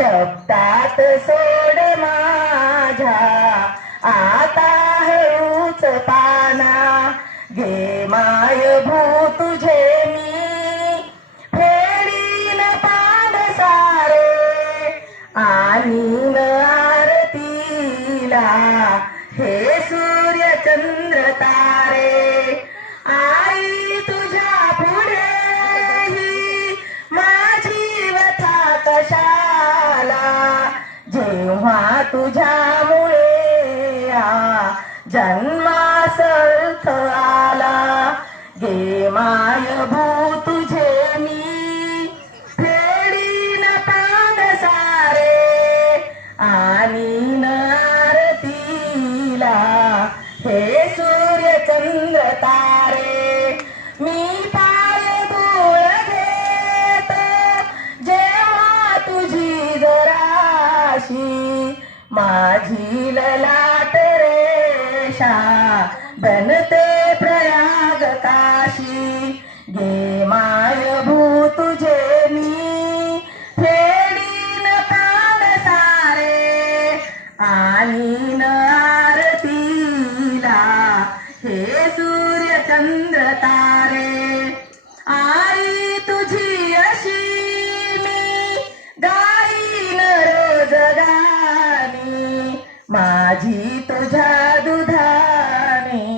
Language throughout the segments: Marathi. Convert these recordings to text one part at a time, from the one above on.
शब्दात सोड माझ्या आता हळूच पाना, घे माय भू तुझे मी फेडीन पान सारे, आणीन आरतीला हे सूर्य चंद्र तारे. आई तुझ्या पुढे ही माझी व्यथा कशाला, जेव्हा तुझ्यामुळे जन्मास अर्थ आला. गे माय भू तुझे मी फेडीन पान सारे, आणीन आरतीला हे सूर्य चंद्र तारे. मी पाय धूळ घेत जेव्हा तुझी जराशी, माझी ललाट रेषा बनते प्रयाग काशी. गे माय भू तुझे मी फेडीन पान सारे, आणीन आरतीला हे सूर्य चंद्र तारे. आई तुझी अशी मी गाईन रोज गाणी, माझी तुझ्या दुधाने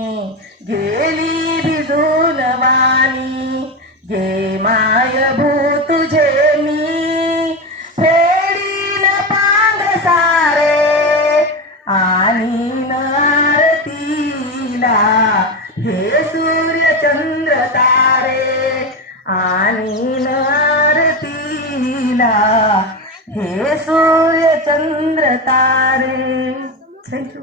गेली भिजून वाणी. गे माय भू तुझे मी फेडीन पान सारे, आणीन आरतीला हे सूर्य चंद्र तारे, आणीन आरतीला हे सूर्य चंद्र तारे. थँक्यू.